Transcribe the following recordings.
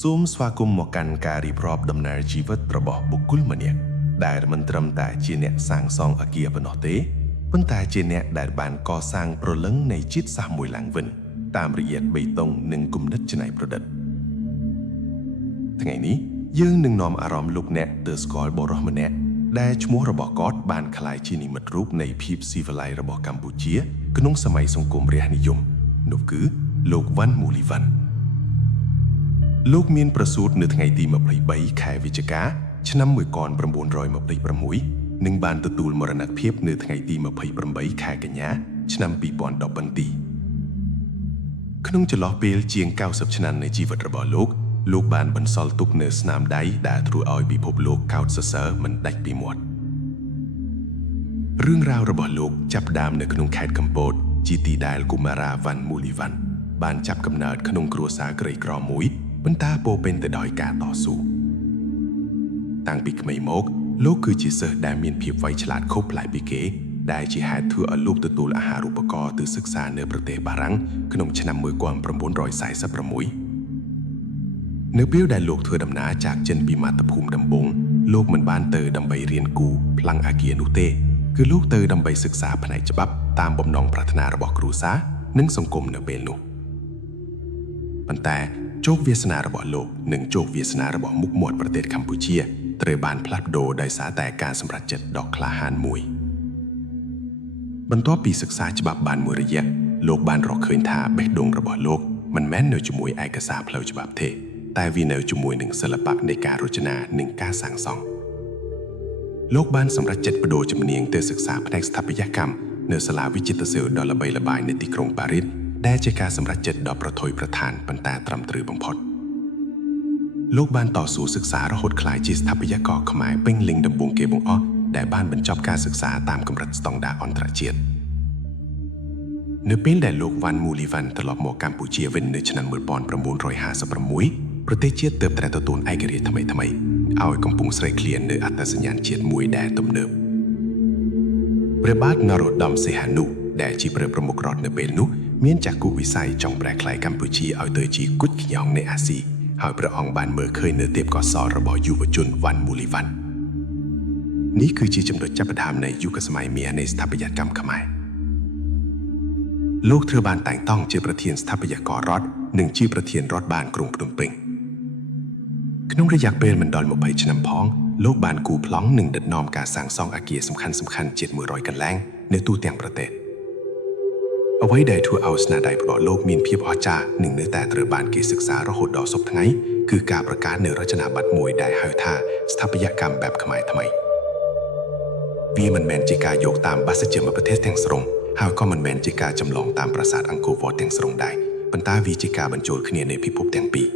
សូមស្វាគមន៍មកកាន់ការរៀបរាប់ដំណើរជីវិតរបស់បុគ្គលម្នាក់ដែលមិនត្រឹមតែជាអ្នកសាងសង់អគារប៉ុណ្ណោះទេប៉ុន្តែជាអ្នកដែលបានកសាងព្រលឹងនៃជាតិសាសន៍មួយឡើងវិញតាមរយៈបេតុងនិងគំនិតច្នៃប្រឌិតថ្ងៃនេះយើងនឹងនាំអារម្មណ៍លោកអ្នកទៅស្គាល់បុរសម្នាក់ដែលឈ្មោះរបស់គាត់បានក្លាយជានិមិត្តរូបនៃភាពស៊ីវិល័យរបស់កម្ពុជាក្នុងសម័យសង្គមរាស្ត្រនិយមនោះគឺលោកវ៉ាន់មូលីវ៉ាន់លោកមានប្រសូតនៅថ្ងៃទី23ខែវិច្ឆិកាឆ្នាំ1926និងបានទទួលមរណភាពនៅថ្ងៃទី28ខែកញ្ញាឆ្នាំ2017ក្នុងចន្លោះពេលជាង90ឆ្នាំនៃជីវិតរបស់លោកបានបន្សល់ទុកនូវស្នាមដៃដែលធ្វើឲ្យពិភពលោកកោតសរសើរមិនដាច់ពីមាត់រឿងរ៉ាវរបស់លោកចាប់ផ្ដើមនៅក្នុងខេត្តកំពតជាទីដែលកុមារាវ៉ាន់មូលីវ៉ាន់បានចាប់កំណើតក្នុងគ្រួសារក្រីក្រមួយប៉ុន្តែពោរពេញទៅដោយការតស៊ូតាំងពីក្មេងមកលោកគឺជាសិស្សដែលមានភាពវៃឆ្លាតខុសប្លែកពីគេដែលជាហេតុធ្វើឲ្យលោកទទួលអាហារូបករណ៍ទៅសិក្សានៅប្រទេសបារាំងក្នុងឆ្នាំ1946នៅពេលដែលលោកធ្វើដំណើរចាកចេញពីមាតុភូមិដំបងលោកមិនបានទៅដើម្បីរៀនគូប្លង់អគារនោះទេគឺលោកទៅដើម្បីសិក្សាផ្នែកច្បាប់តាមបំណងប្រាថ្នារបស់គ្រួសារនិងសង្គមនៅពេលនោះប៉ុន្តែជោគវាសនារបស់លោកនិងជោគវាសនារបស់មុខមាត់ប្រទេសកម្ពុជាត្រូវបានផ្លាស់ប្ដូរដោយសារតែការសម្រេចចិត្តដ៏ក្លាហានមួយបន្ទាប់ពីសិក្សាច្បាប់បានមួយរយៈលោកបានរកឃើញថាបេះដូងរបស់លោកមិនមែននៅជាមួយឯកសារផ្លូវច្បាប់ទេតែវានៅជាមួយនឹងសិល្បៈនៃការរចនានិងការសាងសង់លោកបានសម្រេចចិត្តបដូរជំនាញទៅសិក្សាផ្នែកស្ថាបត្យកម្មនៅសាលាវិចិត្រសិល្ប៍ដ៏ល្បីល្បាញនៅទីក្រុងប៉ារីសដែលជាការសម្រេចចិត្តដ៏ប្រថុយប្រថានប៉ុន្តែត្រឹមត្រូវបំផុតលោកបានតស៊ូសិក្សារហូតក្លាយជាស្ថាបត្យករខ្មែរពេញលេញដំបូងគេបង្អស់ដែលបានបញ្ចប់ការសិក្សាតាមកម្រិតស្តង់ដារអន្តរជាតិនៅពេលដែលលោកវ៉ាន់មូលីវ៉ាន់ត្រឡប់មកកម្ពុជាវិញនៅឆ្នាំ1956ប្រទេសជាតិទើបតែទទួលឯករាជ្យថ្មីៗឲ្យកំពុងស្រេកឃ្លាននៅអត្តសញ្ញាណជាតិមួយដែលទំនើបព្រះបាទនរោត្តមសីហនុដែលជាព្រះប្រមុខរដ្ឋនៅពេលនោះមានចក្ខុវិស័យចង់ប្រែក្លាយកម្ពុជាឲ្យទៅជាគុជខ្យងនៃអាស៊ីហើយព្រះអង្គបានមើលឃើញនៅទេពកោសល្យរបស់យុវជនវ៉ាន់មូលីវ៉ាន់នេះគឺជាចំណុចចាប់ផ្ដើមនៃយុគសម័យមាសនៃស្ថាបត្យកម្មខ្មែរលោកត្រូវបានតែងតាំងជាប្រធានស្ថាបត្យកររដ្ឋនិងជាប្រធានរដ្ឋបាលក្រុងភ្នំពេញក្នុងរយៈពេលមិនដល់20ឆ្នាំផងលោកបានគូប្លង់និងដឹកនាំការសាងសង់អគារសំខាន់ៗជិត100កន្លែងនៅទូទាំងប្រទេសអ្វីដែលធ្វើឲ្យស្នាដៃរបស់លោកមានភាពអស្ចារ្យនិងនៅតែត្រូវបានគេសិក្សារហូតដល់សព្វថ្ងៃគឺការប្រកាសនៅរចនាប័ទ្មមួយដែលហៅថាស្ថាបត្យកម្មបែបខ្មែរថ្មីវាមិនមែនជាការយកតាមបាសាជាមប្រទេសទាំងស្រុងហើយក៏មិនមែនជាការចម្លងតាមប្រាសាទអង្គរវត្តទាំងស្រុងដែរប៉ុន្តែវាជាការបញ្ចូលគ្នានៃពិភពទាំងពីរ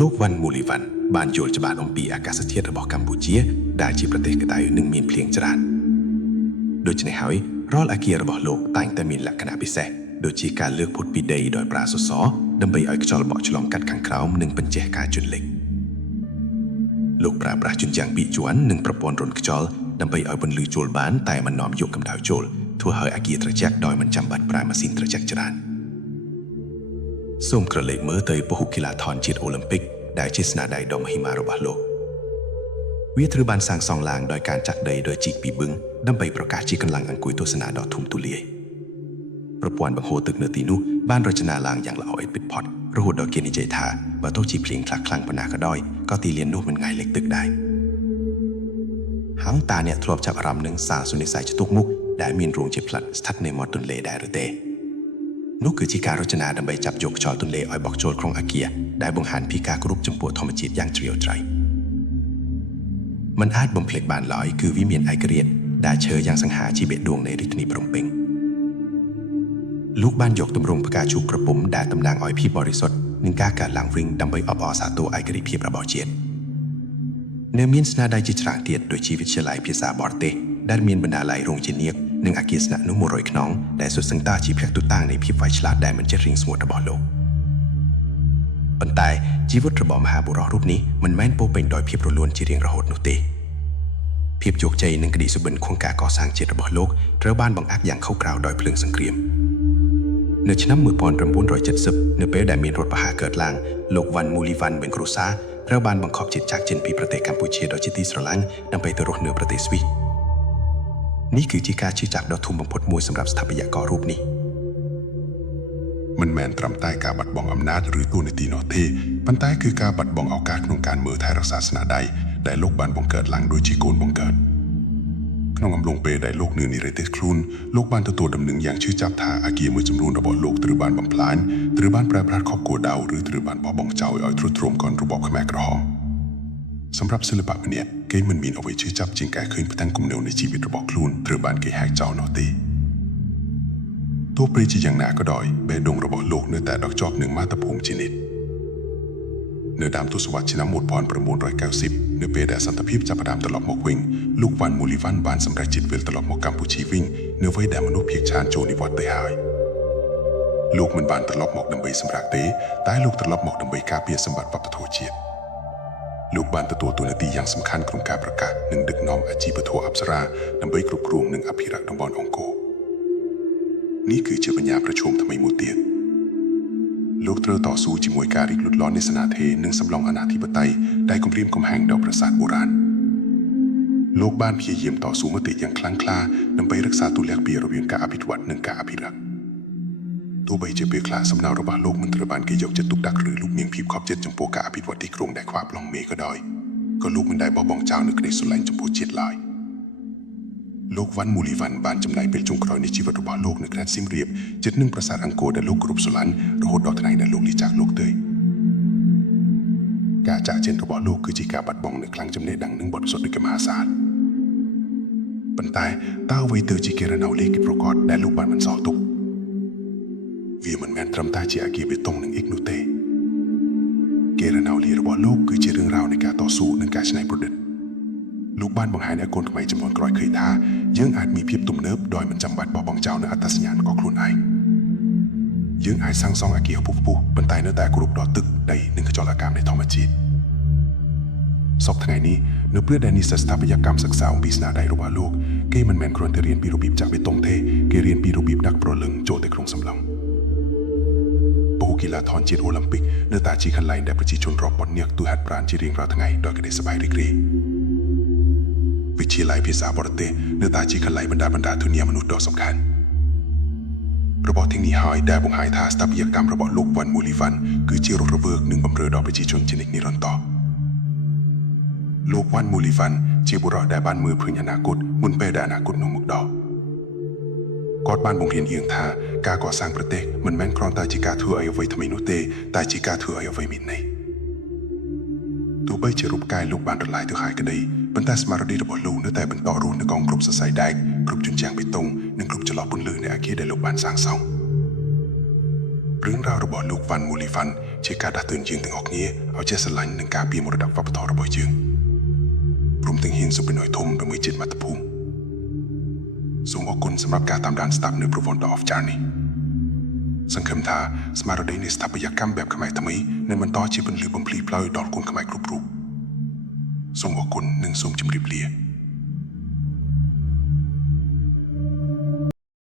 លោកវ៉ាន់មូលីវ៉ាន់បានយល់ច្បាស់អំពីអាកាសធាតុរបស់កម្ពុជាដែលជាប្រទេសក្តៅនិងមានភ្លៀងច្រើនដូច្នេះហើយរាល់អគាររបស់លោកតែងតែមានលក្ខណៈពិសេសដូចជាការលើកផុតពីដីដោយប្រើសសរដើម្បីឲ្យខ្យល់បក់ឆ្លងកាត់ខាងក្រោមនិងបញ្ចេះការជន់លិចលោកប្រើប្រាស់ជញ្ជាំងពីជាន់និងប្រព័ន្ធរន្ធខ្យល់ដើម្បីឲ្យពន្លឺចូលបានតែមិននាំយកកម្ដៅចូលធ្វើឲ្យអគារត្រជាក់ដោយមិនចាំបាច់ប្រើម៉ាស៊ីនត្រជាក់ច្រើនសូមក្រឡេកមើលទៅពហុកីឡដ្ឋានជាតិអូឡ িম্প ិកដែលជាស្នាដៃដ៏មហិមារបស់លោកវាត្រូវបានសាងសង់ឡើងដោយការចាក់ដីដោយជីកពីបឹងដើម្បីប្រកាសជាកន្លែងអង្គុយទស្សនាដ៏ធំទូលាយប្រព័ន្ធបង្ហូរទឹកនៅទីនោះបានរចនាឡើងយ៉ាងល្អឥតពិតផុតរហូតដល់គេនិយាយថាបើទោះជាភ្លៀងខ្លះខ្លាំងប៉ុណ្ណាក៏ដោយក៏ទីលាននោះមិនងាយលិចទឹកដែរហើយតាអ្នកធ្លាប់ចាប់អារម្មណ៍នឹងសាលសុនិស័យចតុកមុខដែលមានរោងជាផ្លាត់ស្ថិតនៅមាត់ទន្លេដែរឬទេនោះគឺជាការរចនាដើម្បីចាប់យកខ្យល់ទន្លេឲ្យបក់ចូលក្នុងអគារដែលបង្ហាញពីការគោរពចំពោះធម្មជាតិយ៉ាងជ្រាលជ្រៅมันអាចបំភ្លេចបានឡើយគឺវាមានឯករាជ្យដែលឈើយ៉ាងសង្ហាជាបេះដូងនៃរាជធានីភ្នំពេញលោកបានយកទម្រង់ផ្កាឈូកក្រពុំដែលតំណាងឲ្យភាពបរិសុទ្ធនិងការកើតឡើងវិញដើម្បីអបអរសាទរឯករាជ្យភាពរបស់ជាតិនៅមានស្នាដៃជាច្រើនទៀតដូចជាវិទ្យាល័យភាសាបរទេសដែលមានបណ្ណាល័យរោងជានាគនិងអគារស្នាក់នោះ100ខ្នងដែលសុទ្ធសឹងតាជាភក្តុតាងនៃភាពវៃឆ្លាតដែលមិនចេះរីងស្ងួតរបស់លោកប៉ុន្តែជីវិតរបស់មហាបុរសរូបនេះមិនមែនពោរពេញដោយភាពរលូនជារៀងរហូតនោះទេភាពជោគជ័យនិងក្តីសុបិនក្នុងការកសាងជាតិរបស់លោកត្រូវបានបង្អាក់យ៉ាងខុសក្រៅដោយភ្លើងសង្គ្រាម នៅឆ្នាំ1970នៅពេលដែលមានរដ្ឋប្រហារកើតឡើងលោកវ៉ាន់មូលីវ៉ាន់បេងគ្រូសាត្រូវបានបង្ខំចិត្តចាកចេញពីប្រទេសកម្ពុជាដ៏ជាទីស្រឡាញ់ដើម្បីទៅរស់នៅប្រទេសស្វីសនេះគឺជាការជឿចាប់ដ៏ធំបំផុតមួយសម្រាប់ស្ថាបត្យកររូបនេះមិនមែនត្រឹមតែការបាត់បង់អំណាចឬតួនាទីនោះទេប៉ុន្តែគឺការបាត់បង់ឱកាសក្នុងការមើលថែរក្សាស្នាដៃដែលលោកបានបង្កើតឡើងដោយជាកូនបង្កើតក្នុងអំឡុងពេលដែលលោកនៅនិរទេសខ្លួនលោកបានទទួលដំណឹងយ៉ាងជឿចាប់ថាអគារមួយចំនួនរបស់លោកត្រូវបានបំផ្លាញត្រូវបានប្រើប្រាស់ខុសគោលដៅឬត្រូវបានបោះបង់ចោលឲ្យទ្រុឌទ្រោមក្នុងរបបខ្មែរក្រហមសម្រាប់សិល្បៈម្នាក់គេមិនមានអ្វីជឿចាប់ជាងការឃើញផ្ទាំងគំនិតនៃជីវិតរបស់ខ្លួនត្រូវបានគេហែកចោលនោះទេទោះបីជាយ៉ាងណាក៏ដោយបេះដូងរបស់លោកនៅតែដកជាប់នឹងមាតុភូមិជានិច្ចនៅដើមទសវត្សរ៍ឆ្នាំ1990នៅពេលដែលសន្តិភាពចាប់ផ្ដើមត្រឡប់មកវិញលោកវ៉ាន់មូលីវ៉ាន់បានសម្រេចចិត្តវិលត្រឡប់មកកម្ពុជាវិញនៅវ័យដែលមនុស្សភាគច្រើនចូលនិវត្តន៍ទៅហើយលោកមិនបានត្រឡប់មកដើម្បីសម្រាកទេតែលោកត្រឡប់មកដើម្បីការពារសម្បត្តិវប្បធម៌ជាតិលោកបានទទួលតួនាទីយ៉ាងសំខាន់ក្នុងការប្រកាសនិងដឹកនាំអាជីវធម៌អប្សរាដើម្បីគ្រប់គ្រងនិងអភិរក្សតំបន់អង្គរនេះគឺជាបញ្ញាប្រឈមថ្មីមួយទៀតលោកត្រូវតស៊ូជាមួយការរីកលូតលាស់នៃសេនាធិនិងសម្លងអាណាធិបតេយ្យដែលគំរាមកំហែងដល់ប្រាសាទបុរាណលោកបានព្យាយាមតស៊ូមតិយ៉ាងខ្លាំងក្លាដើម្បីរក្សាតុល្យភាពរវាងការអភិវឌ្ឍនិងការអភិរក្សទោះបីជាពេលខ្លះសំណើរបស់លោកមិនត្រូវបានគេយកចិត្តទុកដាក់ឬលោកមានភាពខកចិត្តចំពោះការអភិវឌ្ឍទីក្រុងដែលខ្វះប្លង់មេក៏ដោយក៏លោកមិនដែលបោះបង់ចោលនូវក្តីស្រឡាញ់ចំពោះជាតិឡើយលោកវ៉ាន់មូលីវ៉ាន់បានចំណាយពេលចុងក្រោយនៃជីវិតរបស់លោកនៅខេត្តសៀមរាបជិតនឹងប្រាសាទអង្គរដែលលោកគោរពស្រឡាញ់រហូតដល់ថ្ងៃដែលលោកលាចាកលោកទៅការចាកចេញរបស់លោកគឺជាការបាត់បង់នូវខ្លាំងចំណេះដឹងនិងបទពិសោធន៍ដ៏មហាសាលប៉ុន្តែតើអ្វីទៅជាកេរណោលេខប្រកបដែលលោកបានបន្សល់ទុកវាមិនមែនត្រឹមតែជាអគារបេតុងនិងអ៊ីកនោះទេកេរណោលេខរបស់លោកគឺជារឿងរ៉ាវនៃការតស៊ូនិងការច្នៃប្រឌិតលោកបានបង្ហាញឲ្យកូនខ្មែរចំនួនក្រោយឃើញថាយើងអាចមានភាពទំនើបដោយមិនចាំបាច់បោះបង់ចោលនូវអត្តសញ្ញាណរបស់ខ្លួនឯងយើងអាចសាងសង់អគារខ្ពស់ៗប៉ុន្តែនៅតែគោរពដល់ទឹកដីនិងខ្យល់អាកាសនៃធម្មជាតិសប្តាហ៍ថ្ងៃនេះនៅពេលដែលនិស្សិតស្ថាបត្យកម្មសិក្សាអំពីស្នាដៃរបស់លោកគេមិនមែនគ្រាន់តែរៀនពីរបៀបចាក់បេតុងទេគេរៀនពីរបៀបដាក់ប្រលឹងចូលទៅក្នុងសំឡុងពូកីឡាថនជាតិអូឡ িম্প ពិកនៅតែជាកន្លែងដែលប្រជាជនរាប់ពាន់នាក់ទូហាត់ប្រាណជារៀងរាល់ថ្ងៃដោយក្តីសប្បាយរីករាយវិទ្យាល័យភាសាបរទេសនៅតែជាកន្លែងបណ្ដាធនធានមនុស្សដ៏សំខាន់របស់ទាំងនេះហើយដែលបង្ហាញថាស្ថាបត្យកម្មរបស់លោកវ៉ាន់មូលីវ៉ាន់គឺជារស់រវើកនិងបម្រើដល់ប្រជាជនជានិច្ចនិរន្តរ៍លោកវ៉ាន់មូលីវ៉ាន់ជាបុរសដែលបានមើលឃើញអនាគតមុនពេលដែលអនាគតនោះមកដល់គាត់បានបង្រៀនយើងថាការកសាងប្រទេសមិនមែនគ្រាន់តែជាការធ្វើឲ្យអ្វីថ្មីនោះទេតែជាការធ្វើឲ្យអ្វីមានន័យទោះបីជារូបកាយលោកបានរលាយទៅហើយក្តីប៉ុន្តែស្មារតីរបស់លោកនៅតែបន្តរស់នៅកងគ្រប់សរសៃដែកគ្រប់ជញ្ជាំងបេតុងនិងគ្រប់ចន្លោះពន្លឺនៃអគារដែលលោកបានសាងសង់រឿងរ៉ាវរបស់លោកវ៉ាន់មូលីវ៉ាន់ជាការដាស់តឿនយើងទាំងអស់គ្នាឲ្យចេះស្រឡាញ់និងការពារមរតកវប្បធម៌របស់យើងព្រមទាំងហ៊ានសុបិនឲ្យធំដើម្បីជាតិមាតុភូមិសូមអរគុណសម្រាប់ការតាមដានស្ដាប់នៅប្រព័ន្ធដ៏អស្ចារ្យនេះសង្ឃឹមថាស្មារតីនៃស្ថាបត្យកម្មបែបខ្មែរថ្មីនឹងបន្តជាពន្លឺបំភ្លឺផ្លូវដល់គុនខ្មែរគ្រប់រូបសូមអរគុណនិងសូមជម្រាបលា